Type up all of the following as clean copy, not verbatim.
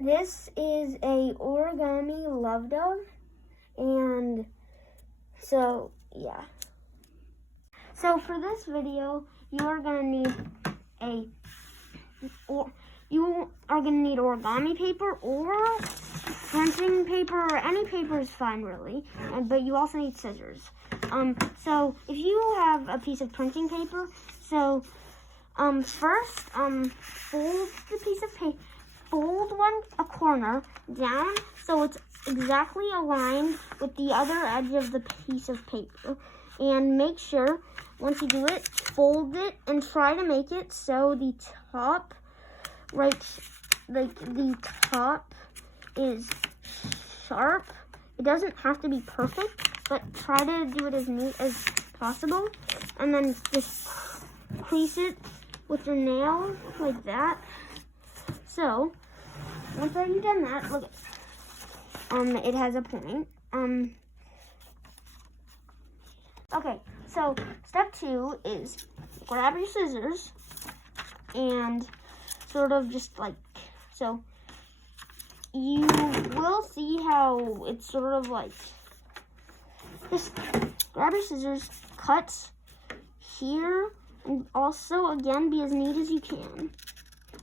this is a origami love dove, and so yeah. So for this video, you are gonna need origami paper or printing paper, or any paper is fine really, but you also need scissors. So if you have a piece of printing paper, so first fold the piece of paper, fold a corner down so it's exactly aligned with the other edge of the piece of paper, and make sure once you do it, fold it and try to make it so the top, the top is sharp. It doesn't have to be perfect, but try to do it as neat as possible, and then just crease it with your nail like that. So once you've done that, look at it has a point. Okay, so step 2 is grab your scissors and sort of just like so. You will see how it's sort of like, just grab your scissors, cut here, and also again be as neat as you can.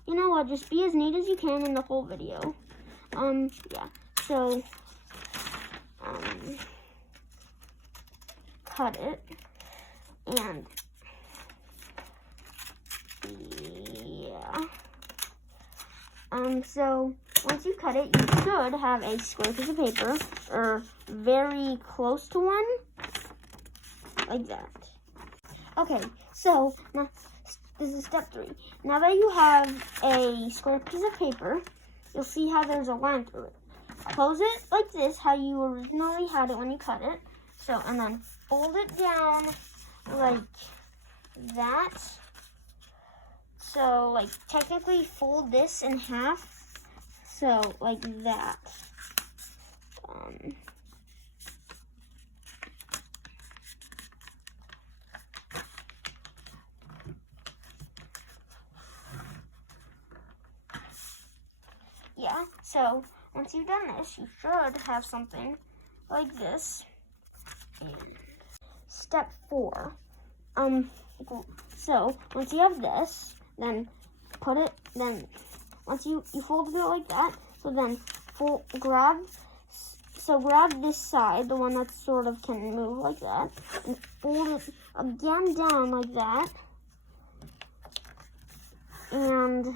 You know what, just be as neat as you can in the whole video. Yeah, so cut it, and yeah. So once you cut it, you should have a square piece of paper, or very close to one, like that. Okay, so now this is step 3. Now that you have a square piece of paper, you'll see how there's a line through it. Close it like this, how you originally had it when you cut it. So, and then fold it down like that. So, like, technically fold this in half. So, like that. Yeah, so once you've done this, you should have something like this. And step 4. So once you have this, then put it, then once you fold it like that, so then grab this side, the one that sort of can move like that, and fold it again down like that, and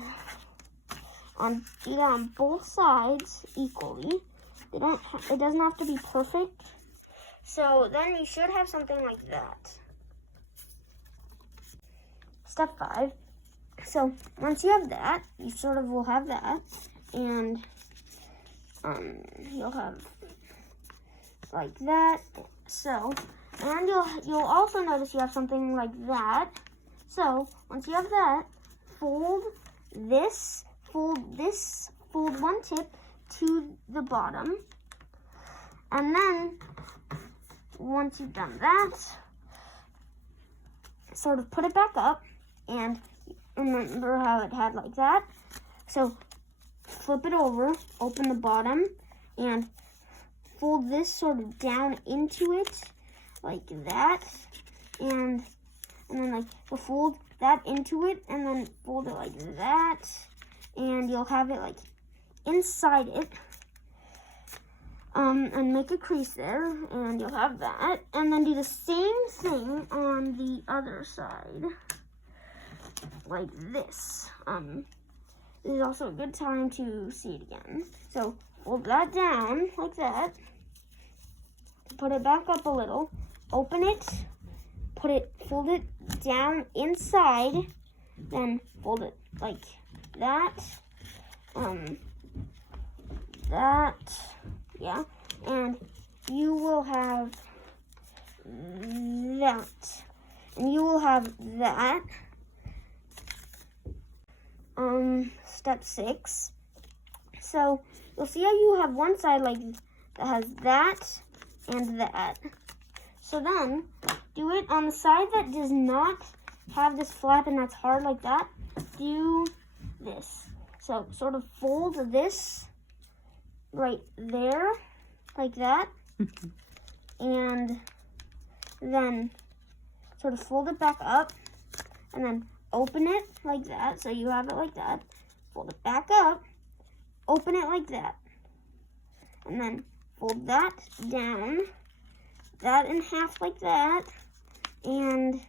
do that on both sides equally. It doesn't have to be perfect. So then you should have something like that. Step 5. So once you have that, you sort of will have that, and you'll have like that. So, and you'll also notice you have something like that. So once you have that, fold one tip to the bottom, and then once you've done that, sort of put it back up, and remember how it had like that. So flip it over, open the bottom, and fold this sort of down into it like that, and then like fold that into it, and then fold it like that, and you'll have it like inside it, and make a crease there, and you'll have that, and then do the same thing on the other side, like this. This is also a good time to see it again. So fold that down like that, put it back up a little, open it, fold it down inside, then fold it like that, yeah, and you will have that, and you will have that. Step 6. So you'll see how you have one side like that has that and that. So then do it on the side that does not have this flap and that's hard like that. Do this. So sort of fold this right there, like that. And then sort of fold it back up and then open it like that. So you have it like that. Fold it back up, open it like that. And then fold that down, that in half like that, and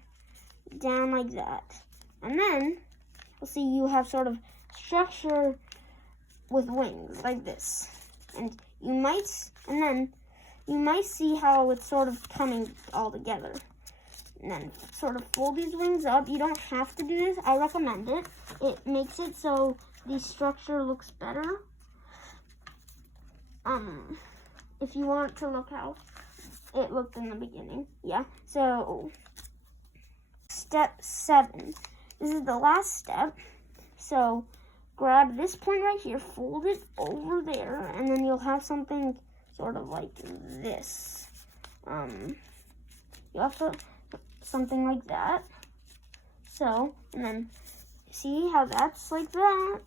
down like that. And then you'll see you have sort of structure with wings like this. And then you might see how it's sort of coming all together. And then sort of fold these wings up. You don't have to do this. I recommend it. It makes it so the structure looks better. If you want to look how it looked in the beginning. Yeah. So step 7. This is the last step. So grab this point right here, fold it over there, and then you'll have something sort of like this. You have to something like that. So, and then see how that's like that.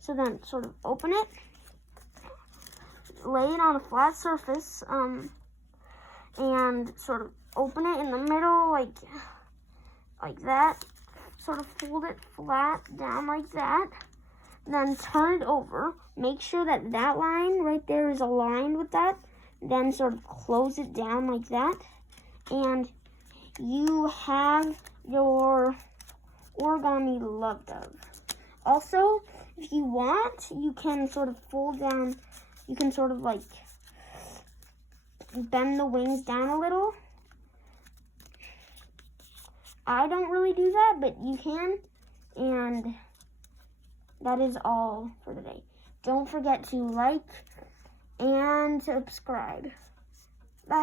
So then sort of open it, lay it on a flat surface, and sort of open it in the middle like that. Sort of fold it flat down like that. Then turn it over. Make sure that that line right there is aligned with that. Then sort of close it down like that. And you have your origami love dove. Also, if you want, you can sort of fold down, you can sort of like bend the wings down a little. I don't really do that, but you can. And that is all for today. Don't forget to like and subscribe.